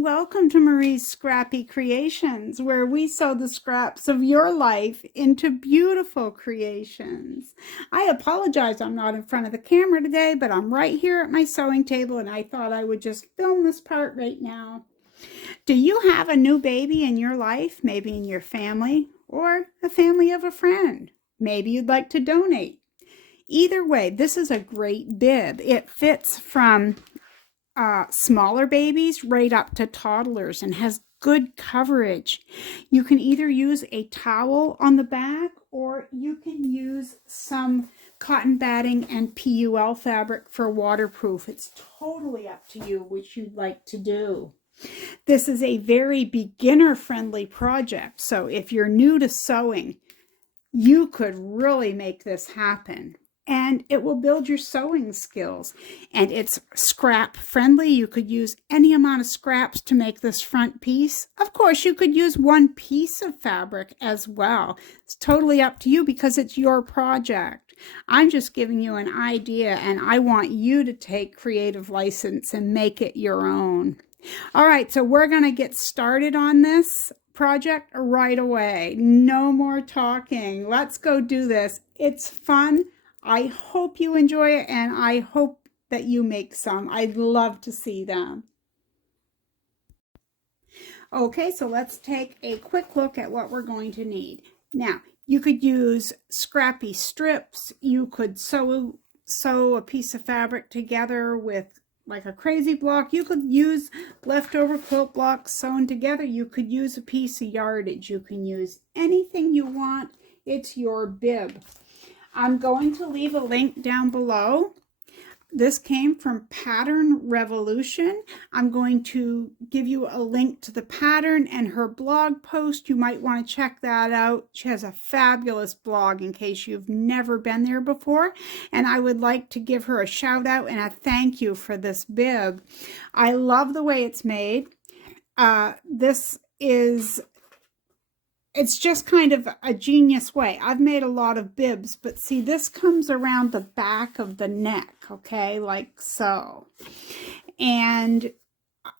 and welcome to Marie's Scrappy Creations, where we sew the scraps of your life into beautiful creations. I apologize I'm not in front of the camera today, but I'm right here at my sewing table and I thought I would just film this part right now. Do you have a new baby in your life, maybe in your family, or a family of a friend? Maybe you'd like to donate. Either way, this is a great bib. It fits from smaller babies right up to toddlers and has good coverage. You can either use a towel on the back or you can use some cotton batting and PUL fabric for waterproof. It's totally up to you which you'd like to do. This is a very beginner-friendly project, so if you're new to sewing, you could really make this happen. And it will build your sewing skills. And it's scrap friendly. You could use any amount of scraps to make this front piece. Of course, you could use one piece of fabric as well. It's totally up to you because it's your project. I'm just giving you an idea and I want you to take creative license and make it your own. All right, so we're going to get started on this project right away. No more talking. Let's go do this. It's fun. I hope you enjoy it, and I hope that you make some. I'd love to see them. Okay, so let's take a quick look at what we're going to need. Now, you could use scrappy strips. You could sew a piece of fabric together with like a crazy block. You could use leftover quilt blocks sewn together. You could use a piece of yardage. You can use anything you want. It's your bib. I'm going to leave a link down below. This came from Pattern Revolution. I'm going to give you a link to the pattern and her blog post. You might want to check that out. She has a fabulous blog in case you've never been there before. And I would like to give her a shout out and a thank you for this bib. I love the way it's made. It's just kind of a genius way. I've made a lot of bibs, but see, this comes around the back of the neck, okay, like so. And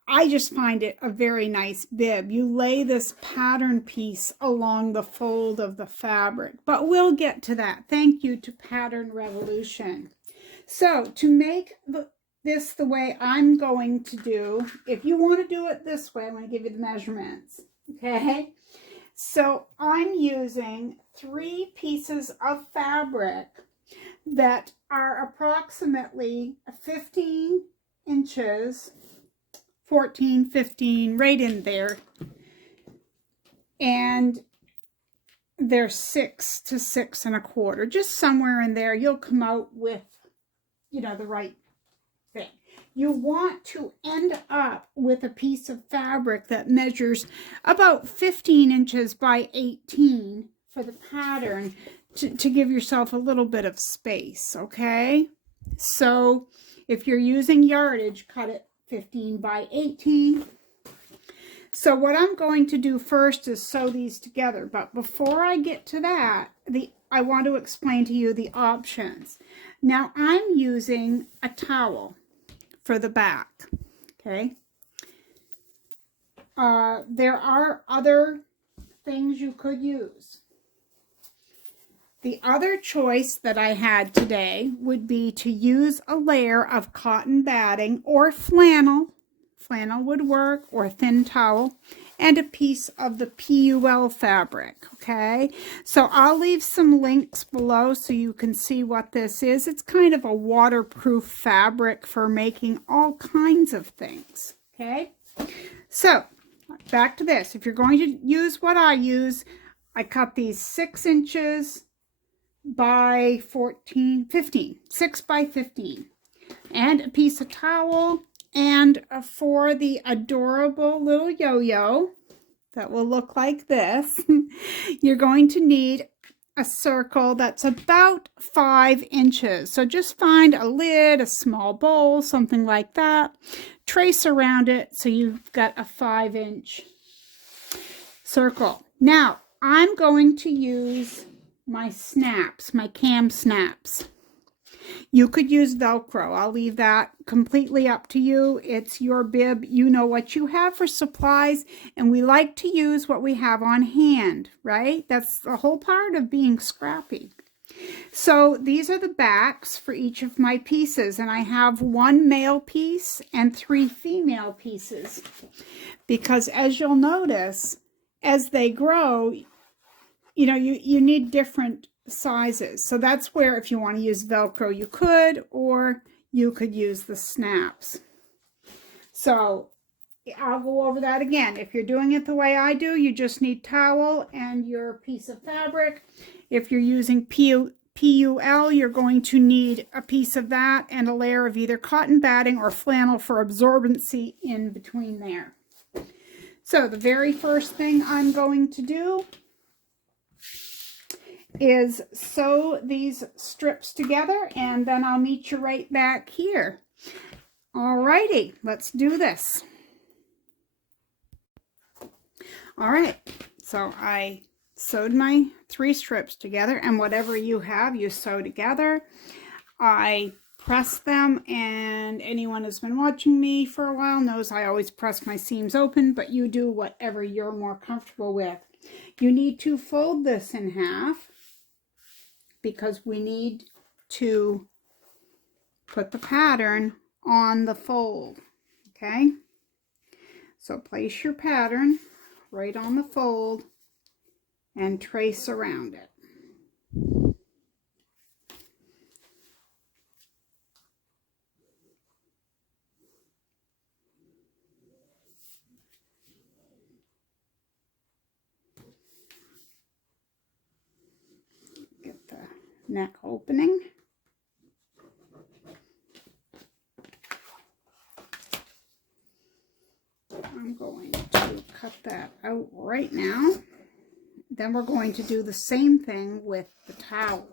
I just find it a very nice bib. You lay this pattern piece along the fold of the fabric, but we'll get to that. Thank you to Pattern Revolution. So to make this the way I'm going to do, if you want to do it this way, I'm going to give you the measurements, okay? So I'm using 3 pieces of fabric that are approximately 15 inches, 14, 15, right in there. And they're 6 to 6 1/4, just somewhere in there. You'll come out with, you know, the right thing. You want to end up with a piece of fabric that measures about 15 inches by 18 for the pattern to give yourself a little bit of space, okay? So if you're using yardage, cut it 15 by 18. So what I'm going to do first is sew these together, but before I get to that, I want to explain to you the options. Now I'm using a towel for the back, okay? There are other things you could use. The other choice that I had today would be to use a layer of cotton batting or flannel. Flannel would work, or thin towel, and a piece of the PUL fabric, okay? So I'll leave some links below so you can see what this is. It's kind of a waterproof fabric for making all kinds of things, okay? So back to this. If you're going to use what I use, I cut these 6 inches by 15, 6 by 15, and a piece of towel. And for the adorable little yo-yo that will look like this, you're going to need a circle that's about 5 inches. So just find a lid, a small bowl, something like that. Trace around it so you've got a 5-inch circle. Now, I'm going to use my snaps, my cam snaps. You could use Velcro. I'll leave that completely up to you. It's your bib. You know what you have for supplies, and we like to use what we have on hand, right? That's the whole part of being scrappy. So these are the backs for each of my pieces, and I have 1 male piece and 3 female pieces, because as you'll notice, as they grow, you know, you need different sizes. So that's where, if you want to use Velcro, you could, or you could use the snaps. So I'll go over that again. If you're doing it the way I do, you just need towel and your piece of fabric. If you're using PUL, you're going to need a piece of that and a layer of either cotton batting or flannel for absorbency in between there. So the very first thing I'm going to do is sew these strips together, and then I'll meet you right back here. Alrighty, let's do this. Alright, so I sewed my 3 strips together, and whatever you have, you sew together. I press them, and anyone who's been watching me for a while knows I always press my seams open, but you do whatever you're more comfortable with. You need to fold this in half, because we need to put the pattern on the fold, okay? So place your pattern right on the fold and trace around it. Get the neck opening. I'm going to cut that out right now. Then we're going to do the same thing with the towel.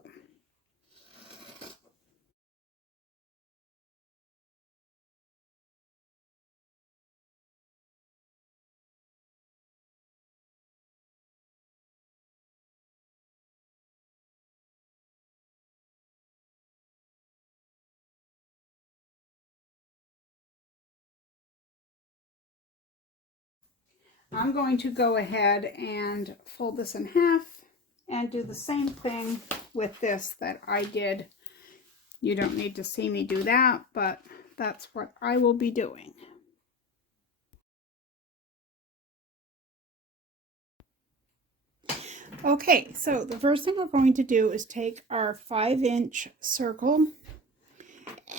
I'm going to go ahead and fold this in half and do the same thing with this that I did. You don't need to see me do that, but that's what I will be doing. Okay, so the first thing we're going to do is take our 5-inch circle,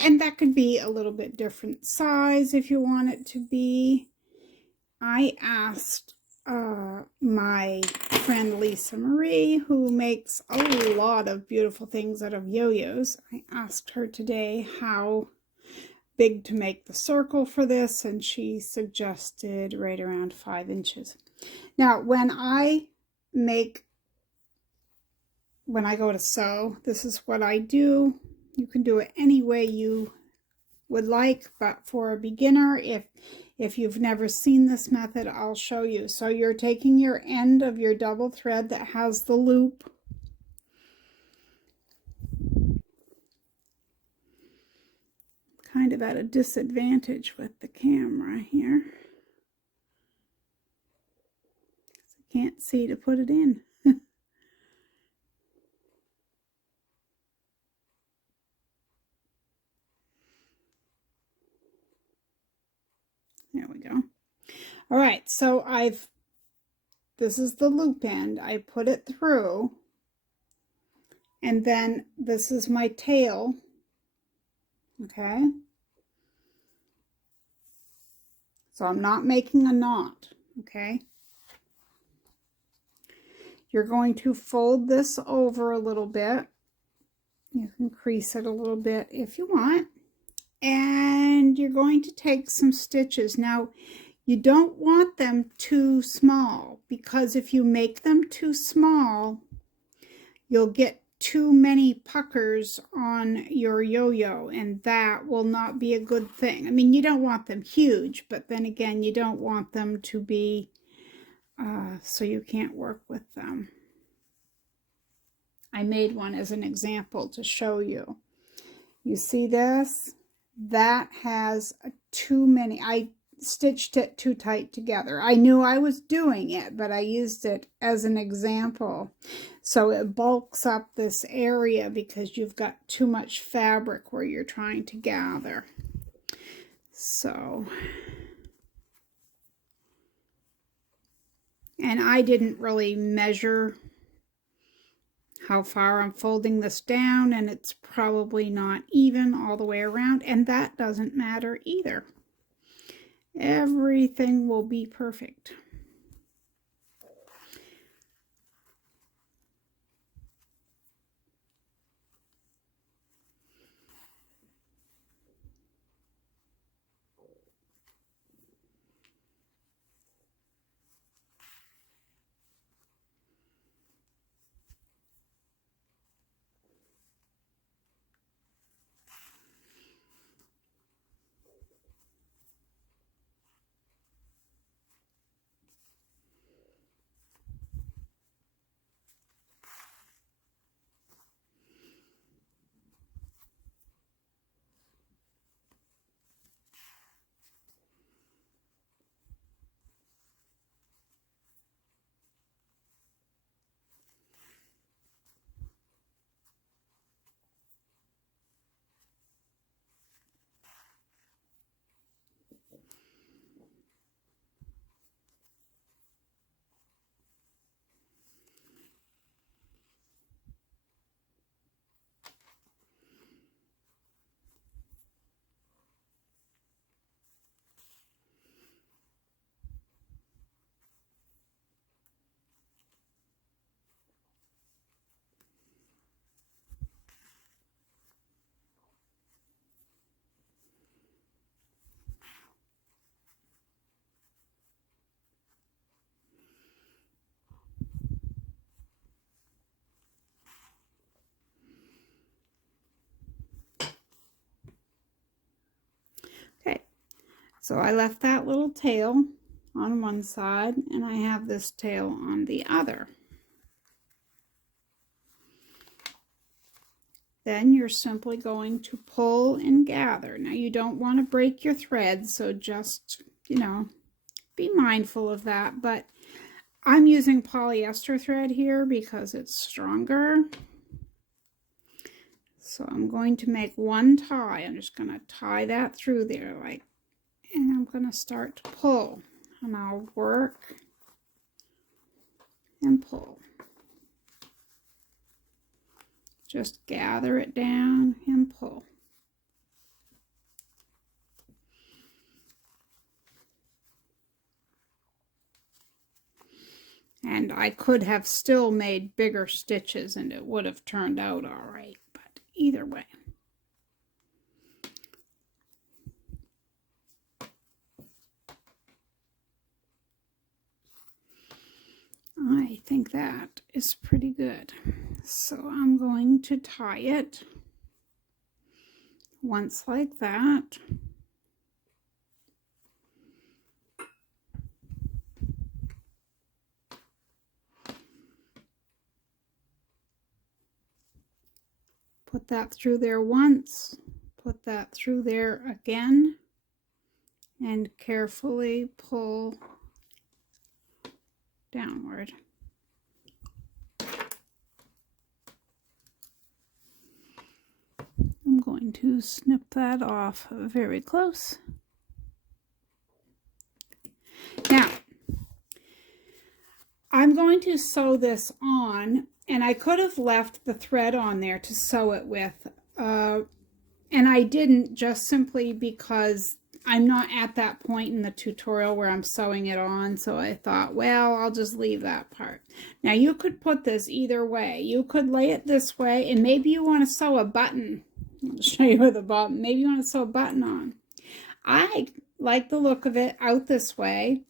and that could be a little bit different size if you want it to be. I asked my friend Lisa Marie, who makes a lot of beautiful things out of yo-yos. I asked her today how big to make the circle for this, and she suggested right around 5 inches. Now, when I go to sew, this is what I do. You can do it any way you would like, but for a beginner, if you've never seen this method, I'll show you. So you're taking your end of your double thread that has the loop, kind of at a disadvantage with the camera here. I can't see to put it in. There we go. All right, so this is the loop end. I put it through, and then this is my tail, okay? So I'm not making a knot, okay? You're going to fold this over a little bit. You can crease it a little bit if you want. And you're going to take some stitches. Now, you don't want them too small, because if you make them too small, you'll get too many puckers on your yo-yo, and that will not be a good thing. I mean, you don't want them huge, but then again, you don't want them to be so you can't work with them. I made one as an example to show you. You see this? That has too many. I stitched it too tight together. I knew I was doing it, but I used it as an example. So it bulks up this area because you've got too much fabric where you're trying to gather. So, and I didn't really measure how far I'm folding this down, and it's probably not even all the way around, and that doesn't matter either. Everything will be perfect. Okay, so I left that little tail on one side, and I have this tail on the other. Then you're simply going to pull and gather. Now you don't want to break your thread, so just, be mindful of that. But I'm using polyester thread here because it's stronger. So I'm going to make one tie. I'm just going to tie that through there, and I'm going to start to pull. And I'll work and pull. Just gather it down and pull. And I could have still made bigger stitches and it would have turned out all right, but either way. I think that is pretty good. So I'm going to tie it once like that. Put that through there once, put that through there again, and carefully pull downward. I'm going to snip that off very close. Now, I'm going to sew this on, and I could have left the thread on there to sew it with, and I didn't, just simply because I'm not at that point in the tutorial where I'm sewing it on, so I thought, well, I'll just leave that part. Now, you could put this either way. You could lay it this way, and maybe you want to sew a button. I'll show you with a button. Maybe you want to sew a button on. I like the look of it out this way,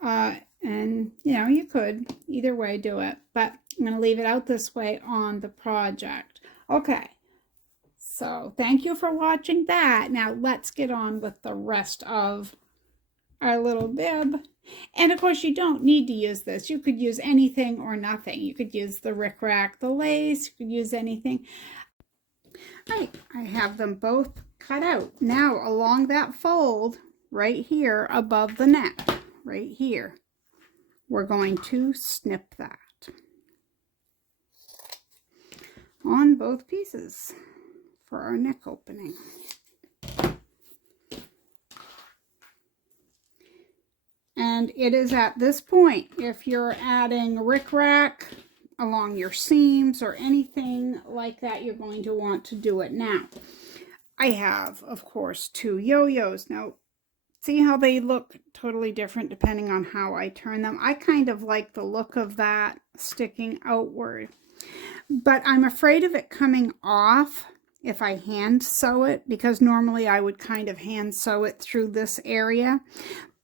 and you could either way do it, but I'm going to leave it out this way on the project. Okay, so thank you for watching that. Now let's get on with the rest of our little bib. And of course, you don't need to use this. You could use anything or nothing. You could use the rickrack, the lace, you could use anything. Right, I have them both cut out. Now along that fold right here above the neck, right here, we're going to snip that on both pieces for our neck opening. And it is at this point, if you're adding rickrack along your seams or anything like that, you're going to want to do it now. I have, of course, 2 yo-yos. Now, see how they look totally different depending on how I turn them? I kind of like the look of that sticking outward. But I'm afraid of it coming off if I hand sew it, because normally I would kind of hand sew it through this area.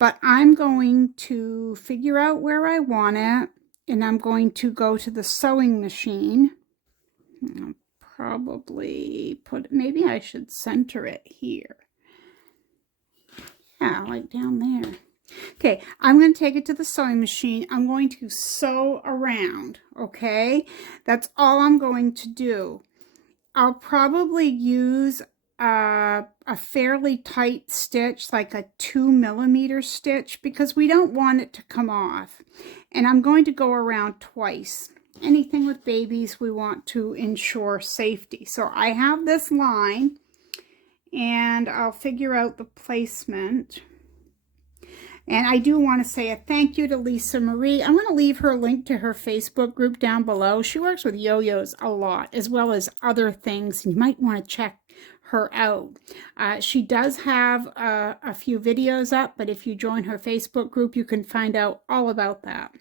But I'm going to figure out where I want it, and I'm going to go to the sewing machine. I'll probably put, maybe I should center it here. Yeah, like down there. Okay, I'm going to take it to the sewing machine. I'm going to sew around, okay? That's all I'm going to do. I'll probably use a fairly tight stitch, like a 2mm stitch, because we don't want it to come off. And I'm going to go around twice. Anything with babies, we want to ensure safety. So I have this line, and I'll figure out the placement. And I do want to say a thank you to Lisa Marie. I'm going to leave her link to her Facebook group down below. She works with yo-yos a lot, as well as other things. You might want to check her out. She does have a few videos up, but if you join her Facebook group, you can find out all about that.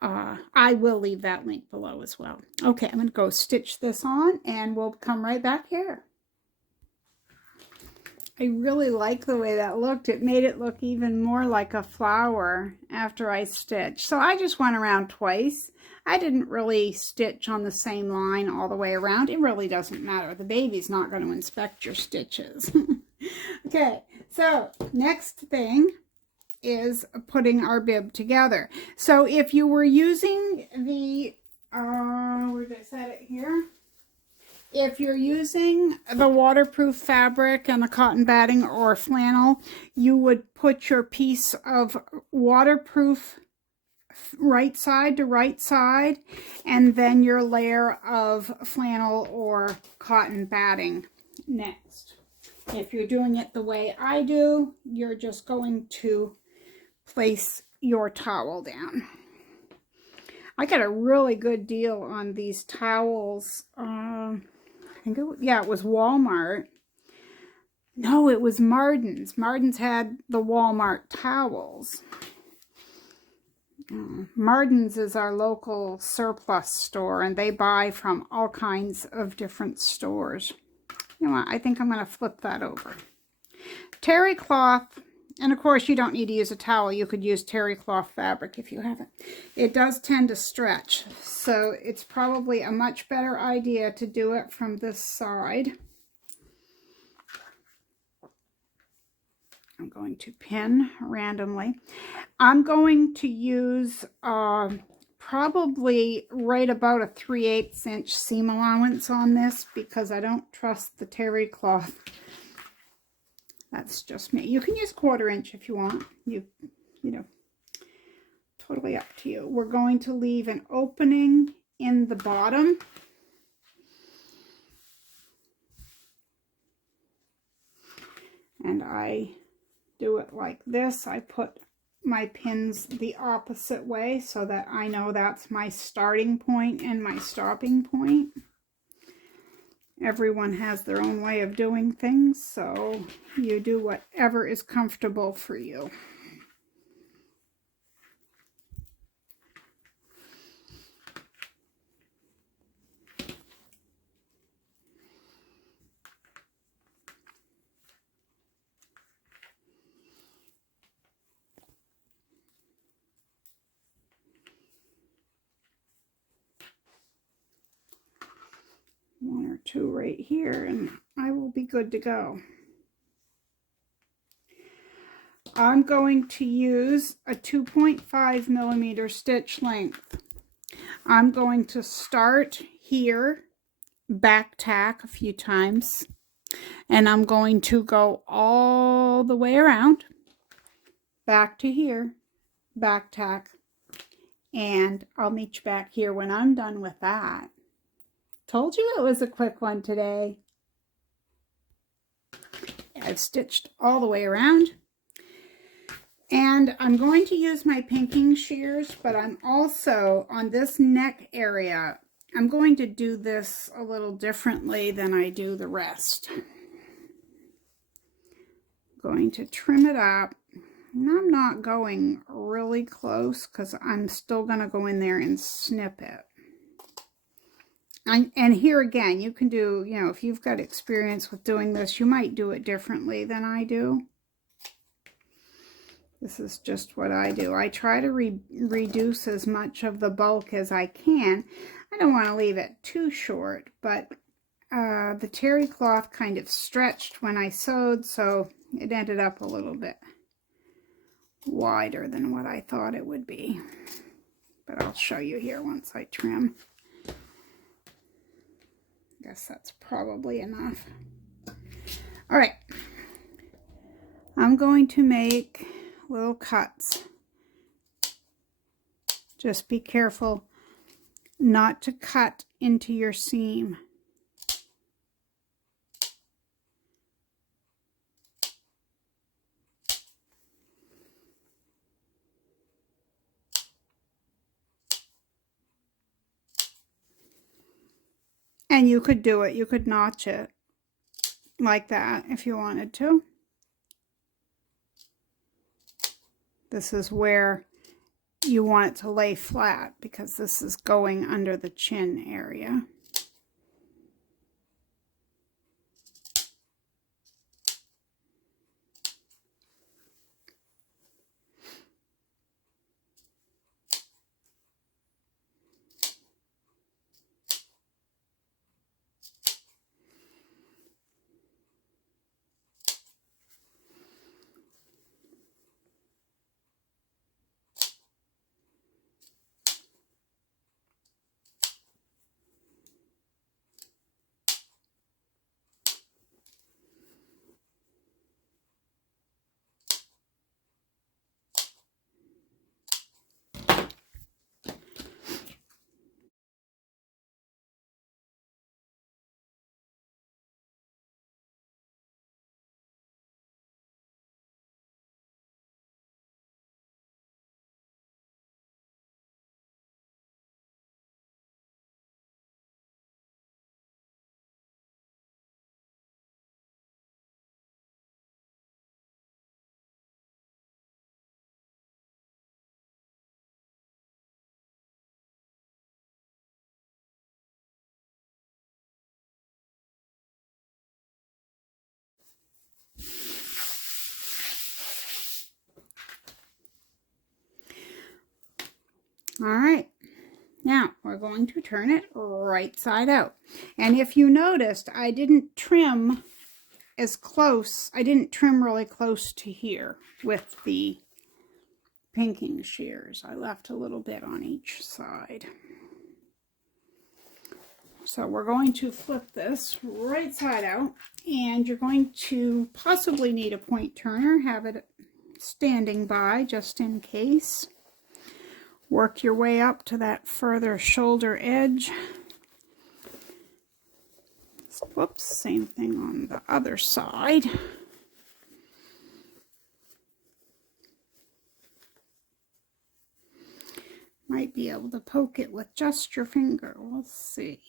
I will leave that link below as well. Okay, I'm going to go stitch this on, and we'll come right back here. I really like the way that looked. It made it look even more like a flower after I stitched. So I just went around twice. I didn't really stitch on the same line all the way around. It really doesn't matter. The baby's not going to inspect your stitches. Okay, so next thing is putting our bib together. So if you were using the, where did I set it here? If you're using the waterproof fabric and the cotton batting or flannel, you would put your piece of waterproof right side to right side, and then your layer of flannel or cotton batting next. If you're doing it the way I do, you're just going to place your towel down. I got a really good deal on these towels. I think it was Walmart. No, it was Marden's. Marden's had the Walmart towels. Marden's is our local surplus store, and they buy from all kinds of different stores. You know what? I think I'm going to flip that over. Terrycloth, and of course you don't need to use a towel. You could use terrycloth fabric if you haven't. It does tend to stretch, so it's probably a much better idea to do it from this side. I'm going to pin randomly. I'm going to use probably right about a 3/8 inch seam allowance on this, because I don't trust the terrycloth. That's just me. You can use 1/4 inch if you want. You know, totally up to you. We're going to leave an opening in the bottom. And I do it like this. I put my pins the opposite way so that I know that's my starting point and my stopping point. Everyone has their own way of doing things, so you do whatever is comfortable for you. One or two right here, and I will be good to go. I'm going to use a 2.5mm stitch length. I'm going to start here back tack a few times, and I'm going to go all the way around, back to here, back tack, and I'll meet you back here when I'm done with that. Told you it was a quick one today. I've stitched all the way around. And I'm going to use my pinking shears, but I'm also, on this neck area, I'm going to do this a little differently than I do the rest. Going to trim it up. And I'm not going really close because I'm still going to go in there and snip it. And here again, you can do, you know, if you've got experience with doing this, you might do it differently than I do. This is just what I do. I try to reduce as much of the bulk as I can. I don't want to leave it too short, but the terry cloth kind of stretched when I sewed, so it ended up a little bit wider than what I thought it would be. But I'll show you here once I trim. I guess that's probably enough. All right. I'm going to make little cuts. Just be careful not to cut into your seam. And you could do it, you could notch it like that if you wanted to. This is where you want it to lay flat because this is going under the chin area. All right, now we're going to turn it right side out. And if you noticed, I didn't trim as close, I didn't trim really close to here with the pinking shears. I left a little bit on each side. So we're going to flip this right side out, and you're going to possibly need a point turner, have it standing by just in case. Work your way up to that further shoulder edge. Whoops, same thing on the other side. Might be able to poke it with just your finger. We'll see.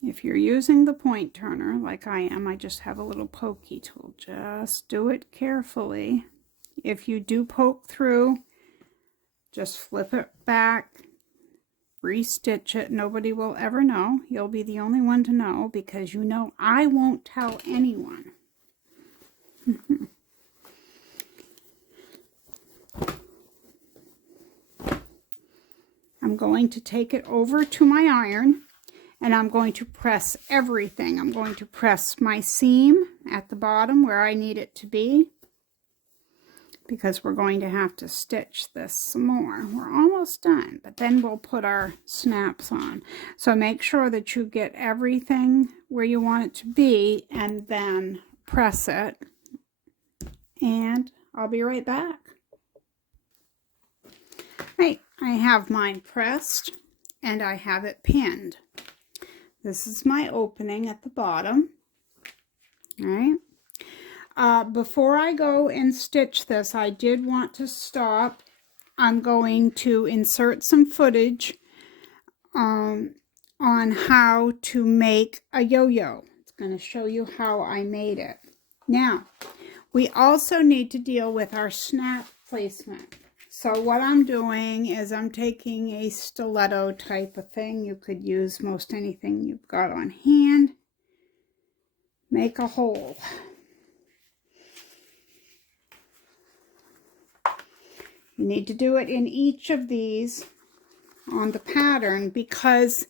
If you're using the point turner, like I am, I just have a little pokey tool. Just do it carefully. If you do poke through, just flip it back, restitch it. Nobody will ever know. You'll be the only one to know because you know I won't tell anyone. going to take it over to my iron, and I'm going to press everything. I'm going to press my seam at the bottom where I need it to be, because we're going to have to stitch this some more. We're almost done, but then we'll put our snaps on. So make sure that you get everything where you want it to be, and then press it. And I'll be right back. Right, I have mine pressed and I have it pinned. This is my opening at the bottom. All right. Before I go and stitch this, I did want to stop. I'm going to insert some footage on how to make a yo-yo. It's going to show you how I made it. Now, we also need to deal with our snap placement. So what I'm doing is I'm taking a stiletto type of thing. You could use most anything you've got on hand. Make a hole. You need to do it in each of these on the pattern, because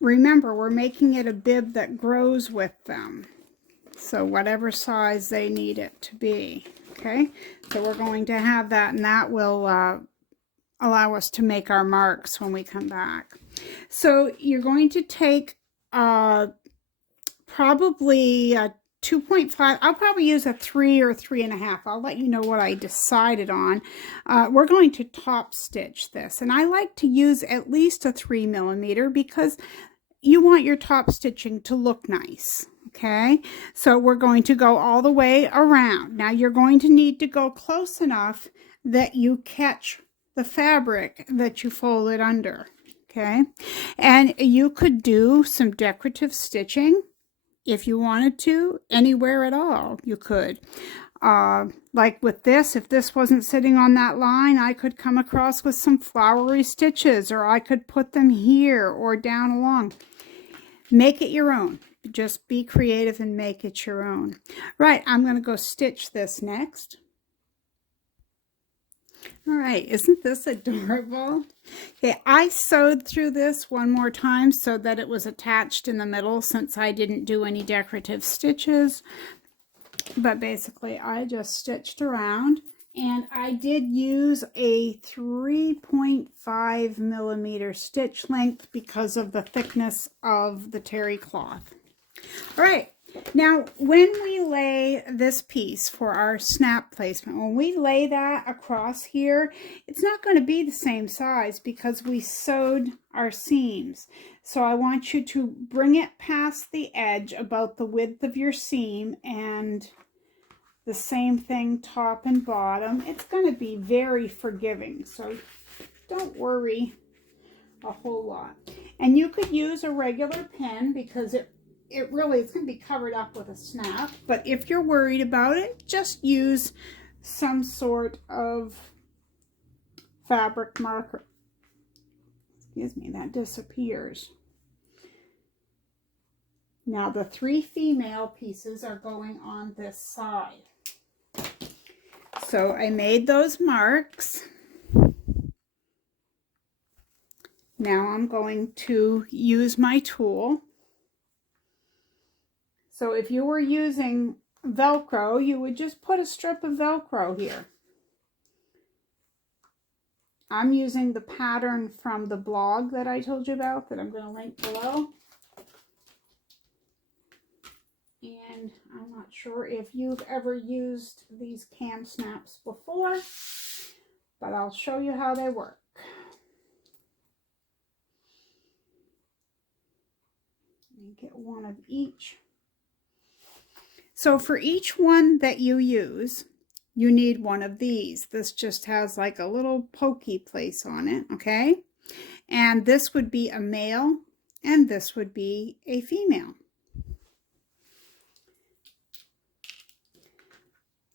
remember, we're making it a bib that grows with them. So whatever size they need it to be. Okay, so we're going to have that, and that will allow us to make our marks when we come back. So you're going to take probably a 2.5. I'll probably use a 3 or 3.5. I'll let you know what I decided on. We're going to top stitch this, and I like to use at least a 3 millimeter because you want your top stitching to look nice. Okay, so we're going to go all the way around. Now you're going to need to go close enough that you catch the fabric that you folded under. Okay, and you could do some decorative stitching if you wanted to, anywhere at all you could. Like with this, if this wasn't sitting on that line, I could come across with some flowery stitches, or I could put them here or down along. Make it your own. Just be creative and make it your own. Right, I'm going to go stitch this next. All right, isn't this adorable? Okay, I sewed through this one more time so that it was attached in the middle, since I didn't do any decorative stitches. But basically, I just stitched around, and I did use a 3.5 millimeter stitch length because of the thickness of the terry cloth. All right, now when we lay this piece for our snap placement, when we lay that across here, it's not going to be the same size because we sewed our seams. So I want you to bring it past the edge about the width of your seam, and the same thing top and bottom. It's going to be very forgiving, so don't worry a whole lot. And you could use a regular pin because it's going to be covered up with a snap. But if you're worried about it, just use some sort of fabric marker. Excuse me, that disappears. Now the 3 female pieces are going on this side. So I made those marks. Now I'm going to use my tool. So if you were using Velcro, you would just put a strip of Velcro here. I'm using the pattern from the blog that I told you about, that I'm going to link below. And I'm not sure if you've ever used these cam snaps before, but I'll show you how they work. Let me get one of each. So for each one that you use, you need one of these. This just has like a little pokey place on it, okay? And this would be a male, and this would be a female.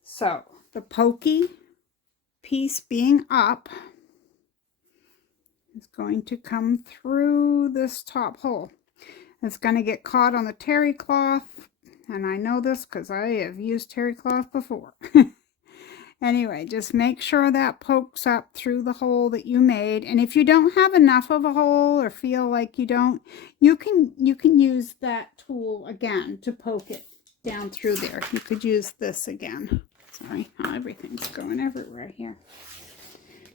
So the pokey piece being up is going to come through this top hole. It's going to get caught on the terry cloth, and I know this because I have used terry cloth before. Anyway, just make sure that pokes up through the hole that you made. And if you don't have enough of a hole or feel like you don't, you can use that tool again to poke it down through there. You could use this again. Sorry, everything's going everywhere here.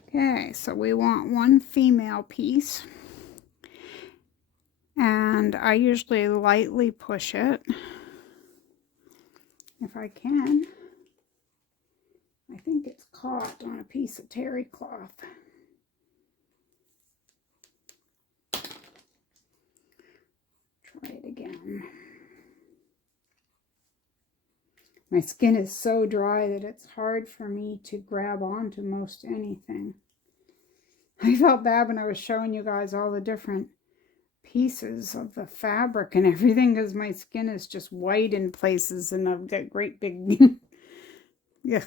Okay, so we want one female piece. And I usually lightly push it if I can. I think it's caught on a piece of terry cloth. Try it again. My skin is so dry that it's hard for me to grab onto most anything. I felt bad when I was showing you guys all the different pieces of the fabric and everything, because my skin is just white in places and I've got great big yeah.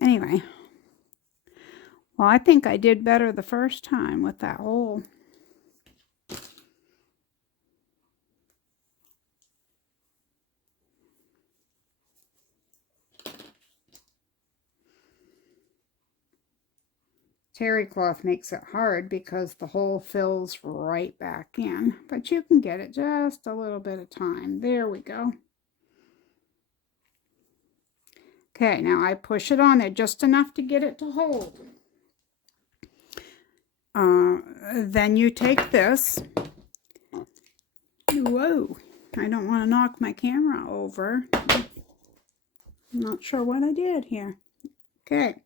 Anyway, well, I think I did better the first time with that hole. Terry cloth makes it hard because the hole fills right back in, but you can get it just a little bit of time. There we go. Okay, now I push it on there just enough to get it to hold. Then you take this. Whoa, I don't want to knock my camera over. I'm not sure what I did here. Okay,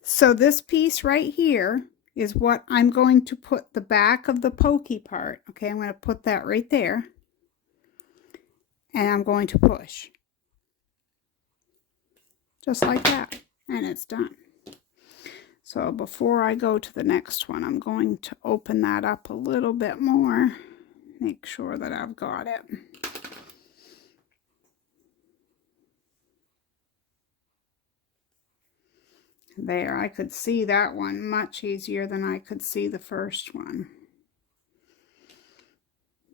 so this piece right here is what I'm going to put the back of the pokey part. Okay, I'm going to put that right there. And I'm going to push. Just like that, and it's done. So before I go to the next one, I'm going to open that up a little bit more, make sure that I've got it. There, I could see that one much easier than I could see the first one.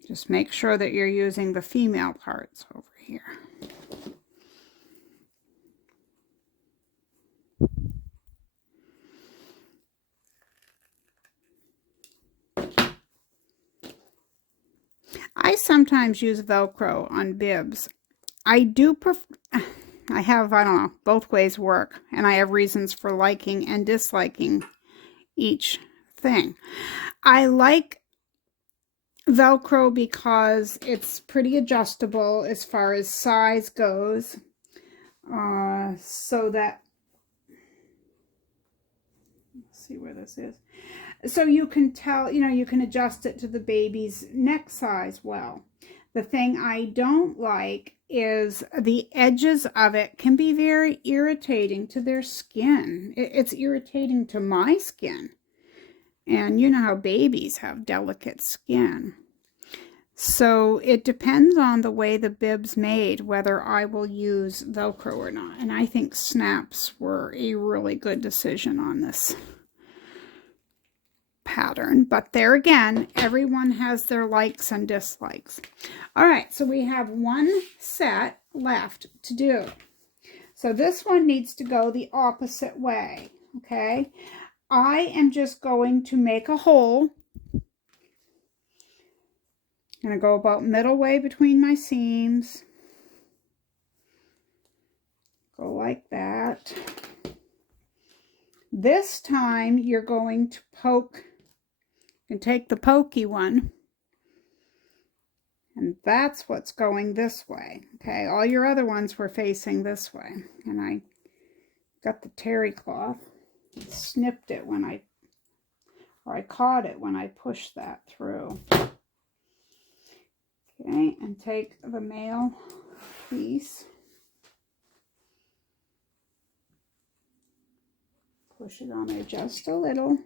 Just make sure that you're using the female parts over here. I sometimes use Velcro on bibs. I do prefer, I don't know, both ways work, and I have reasons for liking and disliking each thing. I like Velcro because it's pretty adjustable as far as size goes, so that, let's see where this is. So you can tell, you can adjust it to the baby's neck size well. The thing I don't like is the edges of it can be very irritating to their skin. It's irritating to my skin. And you know how babies have delicate skin. So it depends on the way the bib's made, whether I will use Velcro or not. And I think snaps were a really good decision on this pattern, but there again, everyone has their likes and dislikes. All right, so we have one set left to do. So this one needs to go the opposite way, okay? I am just going to make a hole. I'm going to go about middle way between my seams. Go like that. This time you're going to poke and take the pokey one, and that's what's going this way. Okay, all your other ones were facing this way, and I got the terry cloth, snipped it when I caught it when I pushed that through. Okay, and take the male piece, push it on there just a little.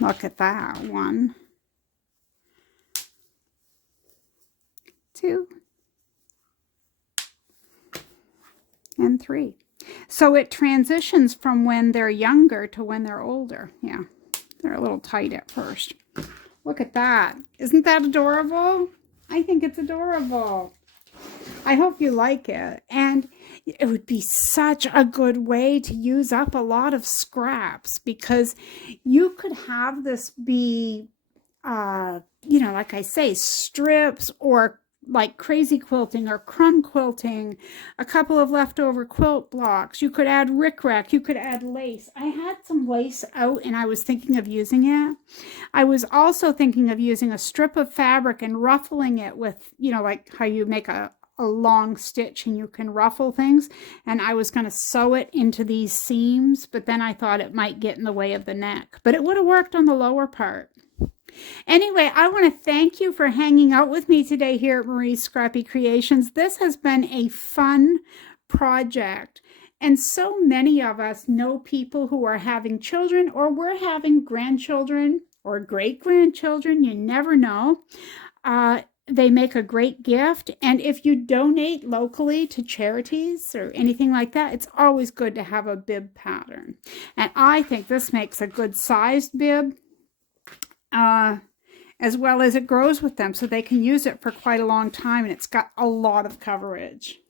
Look at that. 1, 2, and 3. So it transitions from when they're younger to when they're older. Yeah, they're a little tight at first. Look at that. Isn't that adorable? I think it's adorable. I hope you like it. And it would be such a good way to use up a lot of scraps, because you could have this be, like I say, strips, or like crazy quilting or crumb quilting, a couple of leftover quilt blocks. You could add rickrack. You could add lace. I had some lace out and I was thinking of using it. I was also thinking of using a strip of fabric and ruffling it with, like how you make a long stitch and you can ruffle things. And I was going to sew it into these seams, but then I thought it might get in the way of the neck. But it would have worked on the lower part. Anyway, I want to thank you for hanging out with me today here at Marie's Scrappy Creations. This has been a fun project. And so many of us know people who are having children, or we're having grandchildren or great-grandchildren. You never know. They make a great gift. And if you donate locally to charities or anything like that, it's always good to have a bib pattern. And I think this makes a good sized bib. As well as it grows with them, so they can use it for quite a long time, and it's got a lot of coverage.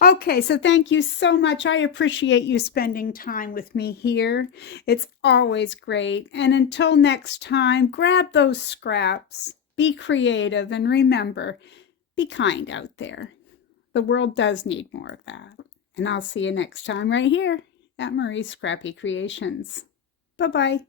Okay, so thank you so much. I appreciate you spending time with me here. It's always great. And until next time, grab those scraps, be creative, and remember, be kind out there. The world does need more of that. And I'll see you next time right here at Marie's Scrappy Creations. Bye-bye.